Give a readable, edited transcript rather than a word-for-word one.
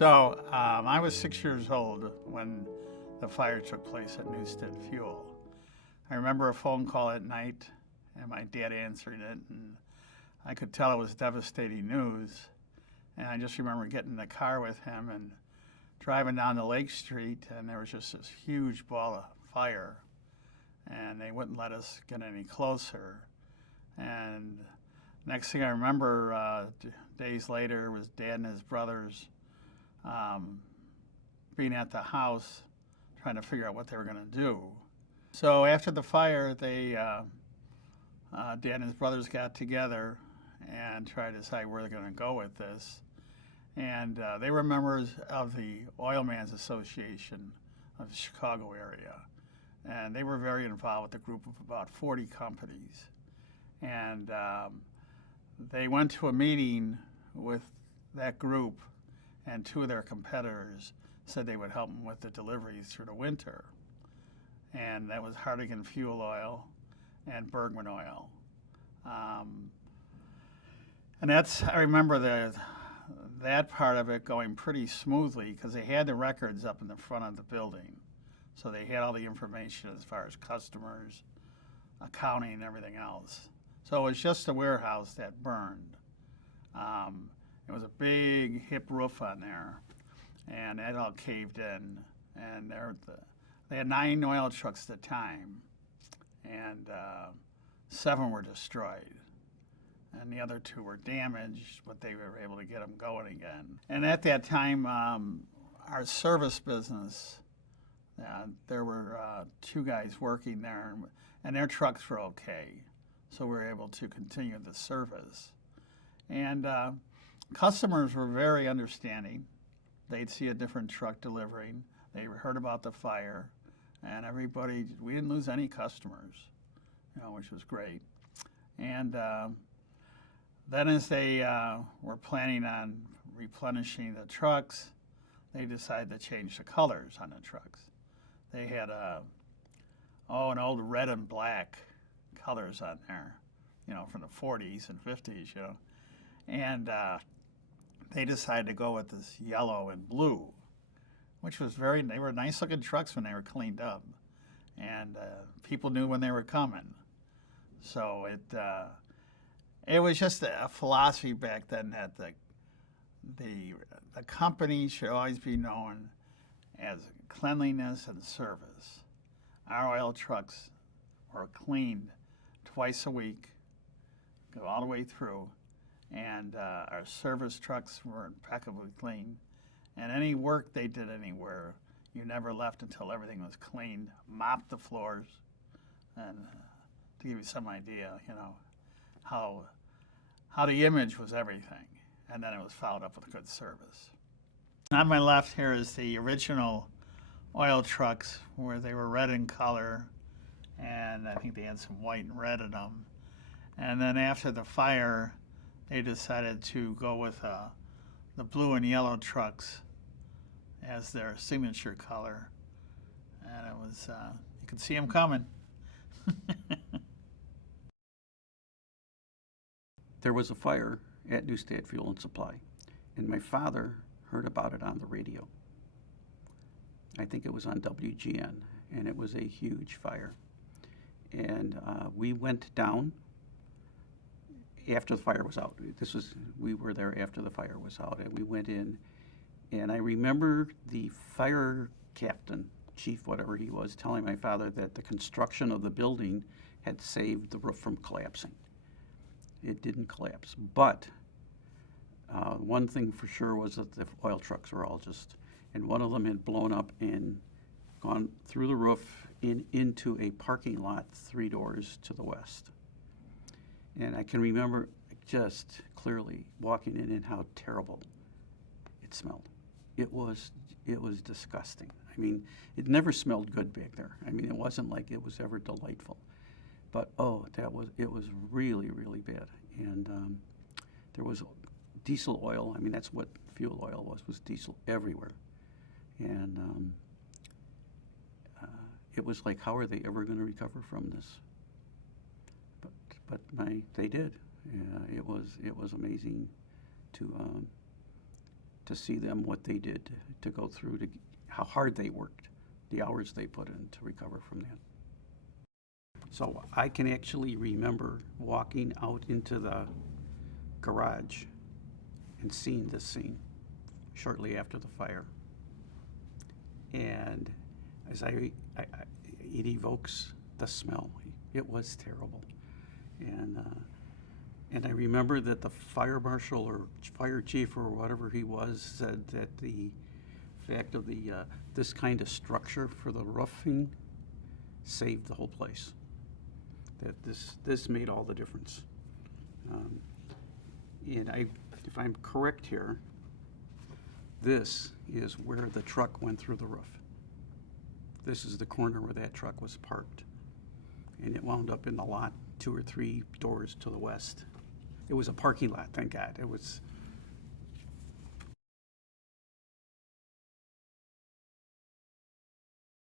I was 6 years old when the fire took place at Newstead Fuel. I remember a phone call at night and my dad answering it, and I could tell it was devastating news. And I just remember getting in the car with him and driving down to Lake Street, and there was just this huge ball of fire, and they wouldn't let us get any closer. And next thing I remember, days later, was Dad and his brothers being at the house trying to figure out what they were going to do. So after the fire, Dad and his brothers got together and tried to decide where they're going to go with this. And they were members of the Oilman's Association of the Chicago area. And they were very involved with a group of about 40 companies. And they went to a meeting with that group, and two of their competitors said they would help them with the deliveries through the winter. And that was Hardigan Fuel Oil and Bergman Oil. And I remember that part of it going pretty smoothly because they had the records up in the front of the building. So they had all the information as far as customers, accounting, and everything else. So it was just a warehouse that burned. It was a big hip roof on there, and it all caved in. And they had 9 oil trucks at the time, and 7 were destroyed. And the other 2 were damaged, but they were able to get them going again. And at that time, our service business, there were 2 guys working there, and their trucks were okay. So we were able to continue the service. And customers were very understanding. They'd see a different truck delivering. They heard about the fire, and we didn't lose any customers, which was great. And then as they were planning on replenishing the trucks, they decided to change the colors on the trucks. They had an old red and black colors on there, from the 40s and 50s, And they decided to go with this yellow and blue, which was they were nice looking trucks when they were cleaned up. And people knew when they were coming. So it was just a philosophy back then that the company should always be known as cleanliness and service. Our oil trucks were cleaned twice a week, go all the way through, and our service trucks were impeccably clean. And any work they did anywhere, you never left until everything was cleaned, mopped the floors, and to give you some idea, how the image was everything. And then it was followed up with good service. On my left here is the original oil trucks where they were red in color, and I think they had some white and red in them. And then after the fire, they decided to go with the blue and yellow trucks as their signature color. And it was, you could see them coming. There was a fire at Newstead Fuel and Supply, and my father heard about it on the radio. I think it was on WGN, and it was a huge fire. And we went down after the fire was out. We were there after the fire was out, and we went in, and I remember the fire captain, chief, whatever he was, telling my father that the construction of the building had saved the roof from collapsing. It didn't collapse, but one thing for sure was that the oil trucks were all and one of them had blown up and gone through the roof into a parking lot 3 doors to the west. And I can remember just clearly walking in and how terrible it smelled. It was disgusting. I mean, it never smelled good back there. I mean, it wasn't like it was ever delightful. But it was really, really bad. And there was diesel oil. I mean, that's what fuel oil was diesel everywhere. And it was like, how are they ever going to recover from this? But they did. It was amazing to to see them, what they did to go through, how hard they worked, the hours they put in to recover from that. So I can actually remember walking out into the garage and seeing this scene shortly after the fire. And as it evokes the smell. It was terrible. And I remember that the fire marshal or fire chief or whatever he was said that the fact of this kind of structure for the roofing saved the whole place. That this made all the difference. And if I'm correct here, this is where the truck went through the roof. This is the corner where that truck was parked. And it wound up in the lot 2 or 3 doors to the west. It was a parking lot, thank God. It was